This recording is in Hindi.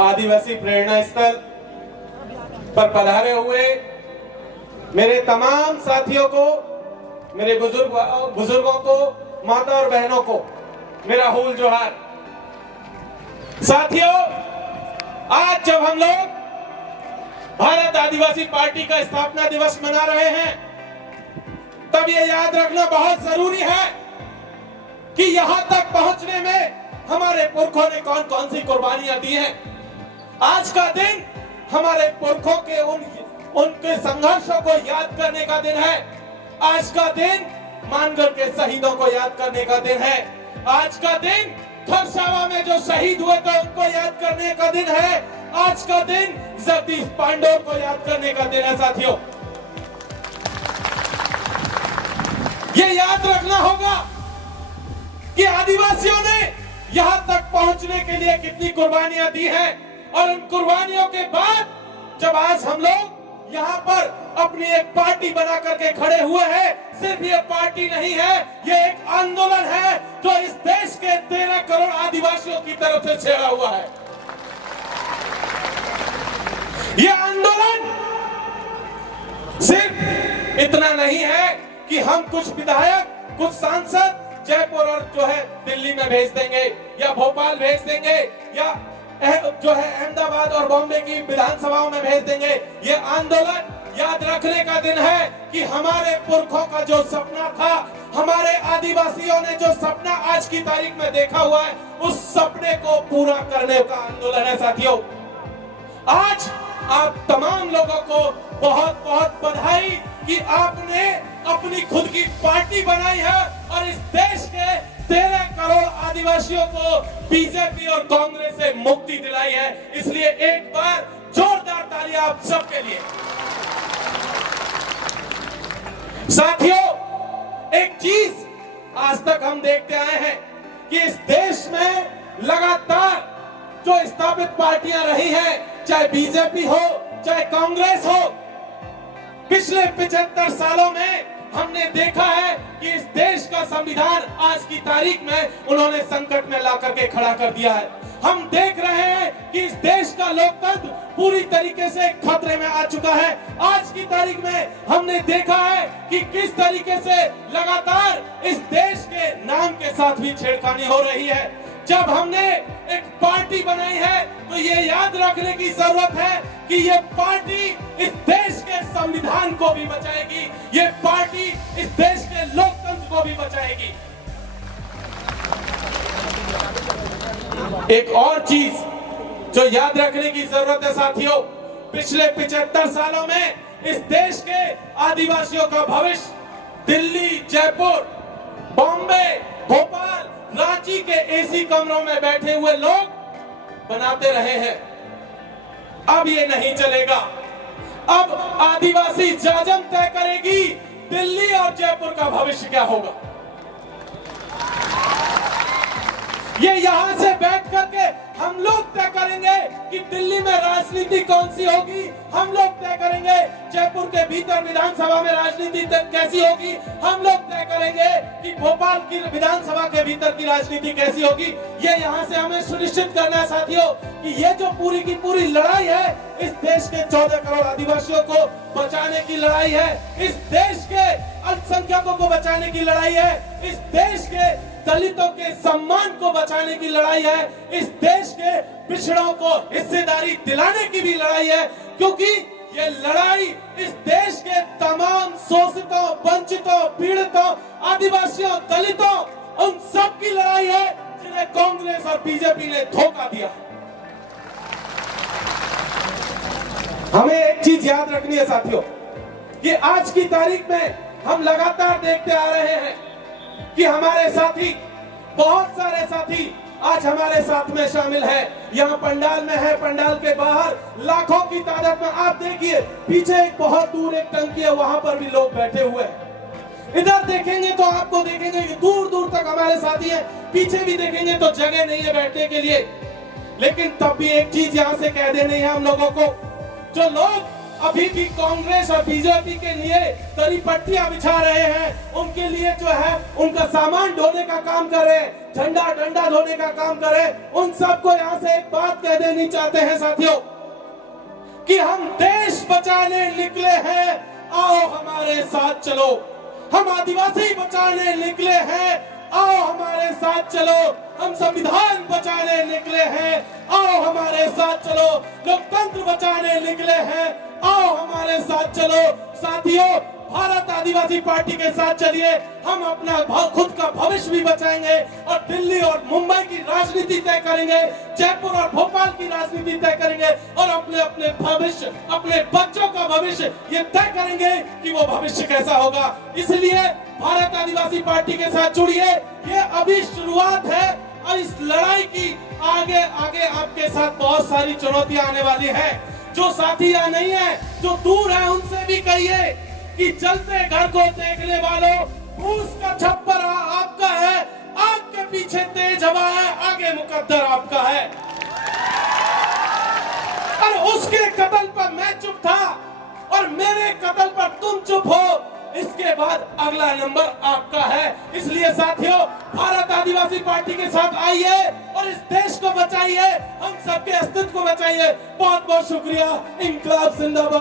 आदिवासी प्रेरणा स्थल पर पधारे हुए मेरे तमाम साथियों को, मेरे बुजुर्गों को, माता और बहनों को मेरा हुल जोहार। साथियों, आज जब हम लोग भारत आदिवासी पार्टी का स्थापना दिवस मना रहे हैं, तब ये याद रखना बहुत जरूरी है कि यहां तक पहुंचने में हमारे पुरखों ने कौन कौन सी कुर्बानियां दी हैं। आज का दिन हमारे पुरखों के उनके संघर्षों को याद करने का दिन है। आज का दिन मानगढ़ के शहीदों को याद करने का दिन है। आज का दिन खरसावा में जो शहीद हुए थे उनको याद करने का दिन है। आज का दिन जगदीश पांडव को याद करने का दिन है। साथियों, ये याद रखना होगा कि आदिवासियों ने यहां तक पहुंचने के लिए कितनी कुर्बानियां दी हैं, और उन कुर्बानियों के बाद जब आज हम लोग यहाँ पर अपनी एक पार्टी बना करके खड़े हुए हैं, सिर्फ ये पार्टी नहीं है, ये एक आंदोलन है जो इस देश के 13 करोड़ आदिवासियों की तरफ से छेड़ा हुआ है। ये आंदोलन सिर्फ इतना नहीं है कि हम कुछ विधायक, कुछ सांसद जयपुर और जो है दिल्ली में भेज देंगे या भोपाल भेज देंगे या जो है अहमदाबाद और बॉम्बे की विधानसभाओं में भेज देंगे। ये आंदोलन याद रखने का दिन है कि हमारे पुरखों का जो सपना था, हमारे आदिवासियों ने जो सपना आज की तारीख में देखा हुआ है, उस सपने को पूरा करने का आंदोलन है। साथियों, आज आप तमाम लोगों को बहुत बहुत बधाई कि आपने अपनी खुद की पार्टी बनाई है और इस देश के 13 करोड़ आदिवासियों को बीजेपी और कांग्रेस से मुक्ति दिलाई है। इसलिए एक बार जोरदार तालियां आप सबके लिए। साथियों, एक चीज आज तक हम देखते आए हैं कि इस देश में लगातार जो स्थापित पार्टियां रही हैं, चाहे बीजेपी हो चाहे कांग्रेस हो, पिछले 75 सालों में हमने देखा है कि इस देश का संविधान आज की तारीख में उन्होंने संकट में ला करके खड़ा कर दिया है। हम देख रहे हैं कि इस देश का लोकतंत्र पूरी तरीके से खतरे में आ चुका है। आज की तारीख में हमने देखा है कि किस तरीके से लगातार इस देश के नाम के साथ भी छेड़खानी हो रही है। जब हमने एक पार्टी बनाई है तो ये याद रखने की जरूरत है कि ये पार्टी इस देश के संविधान को भी बचाएगी, ये पार्टी इस देश के लोकतंत्र को भी बचाएगी। एक और चीज जो याद रखने की जरूरत है साथियों, पिछले 75 सालों में इस देश के आदिवासियों का भविष्य दिल्ली, जयपुर, बॉम्बे, भोपाल, रांची के एसी कमरों में बैठे हुए लोग बनाते रहे हैं। अब ये नहीं चलेगा। अब आदिवासी जाजम तय करेगी दिल्ली और जयपुर का भविष्य क्या होगा। ये यहां से बैठ करके हम लोग तय करेंगे कि दिल्ली में राजनीति कौन सी होगी। हम लोग तय करेंगे जयपुर के भीतर विधानसभा में राजनीति कैसी होगी। हम लोग तय करेंगे कि भोपाल की विधानसभा के भीतर की राजनीति कैसी होगी। ये यहाँ से हमें सुनिश्चित करना है साथियों कि ये जो पूरी की पूरी लड़ाई है, इस देश के 14 करोड़ आदिवासियों को बचाने की लड़ाई है, इस देश के अल्पसंख्यकों को बचाने की लड़ाई है, इस देश के दलितों के सम्मान को बचाने की लड़ाई है, इस देश के पिछड़ों को हिस्सेदारी दिलाने की भी लड़ाई है। क्योंकि ये लड़ाई इस देश के तमाम शोषितों, वंचितों, पीड़ितों, आदिवासियों, दलितों, उन सब की लड़ाई है जिन्हें कांग्रेस और बीजेपी ने धोखा दिया। हमें एक चीज याद रखनी है साथियों कि आज की तारीख में हम लगातार देखते आ रहे हैं कि हमारे साथी, बहुत सारे साथी आज हमारे साथ में शामिल है। यहाँ पंडाल में है, पंडाल के बाहर लाखों की तादाद में आप देखिए, पीछे एक बहुत दूर एक टंकी है, वहां पर भी लोग बैठे हुए हैं। इधर देखेंगे तो आपको देखेंगे कि दूर दूर तक हमारे साथी हैं, पीछे भी देखेंगे तो जगह नहीं है बैठने के लिए। लेकिन तब भी एक चीज यहाँ से कह देनी है हम लोगों को, जो लोग अभी भी कांग्रेस और बीजेपी के लिए तरी पट्टियां बिछा रहे हैं, उनके लिए जो है उनका सामान ढोने का काम करे, झंडा डंडा ढोने का काम करे, उन सबको यहाँ से एक बात कह देनी चाहते हैं साथियों कि हम देश बचाने निकले हैं, आओ हमारे साथ चलो। हम आदिवासी बचाने निकले हैं, आओ हमारे साथ चलो। हम संविधान बचाने निकले हैं, आओ हमारे साथ चलो। लोकतंत्र बचाने निकले हैं, आओ हमारे साथ चलो। साथियों, भारत आदिवासी पार्टी के साथ चलिए, हम अपना खुद का भविष्य भी बचाएंगे और दिल्ली और मुंबई की राजनीति तय करेंगे, जयपुर और भोपाल की राजनीति तय करेंगे और अपने अपने भविष्य, अपने बच्चों का भविष्य ये तय करेंगे कि वो भविष्य कैसा होगा। इसलिए भारत आदिवासी पार्टी के साथ जुड़िए, ये अभी शुरुआत है और इस लड़ाई की आगे आगे आपके साथ बहुत सारी चुनौतियां आने वाली है। जो साथी यहाँ नहीं है, जो दूर है, उनसे भी कहिए कि चलते घर को देखने वालों, फूस का छप्पर आपका है, आग के पीछे तेज हवा है, आगे मुकद्दर आपका है। और उसके कत्ल पर मैं चुप था और मेरे कत्ल पर तुम चुप हो, इसके बाद अगला नंबर आपका है। इसलिए साथियों, भारत आदिवासी पार्टी के साथ आइए और इस देश को बचाइए, हम सबके अस्तित्व को बचाइए। बहुत बहुत शुक्रिया। इंकलाब जिंदाबाद।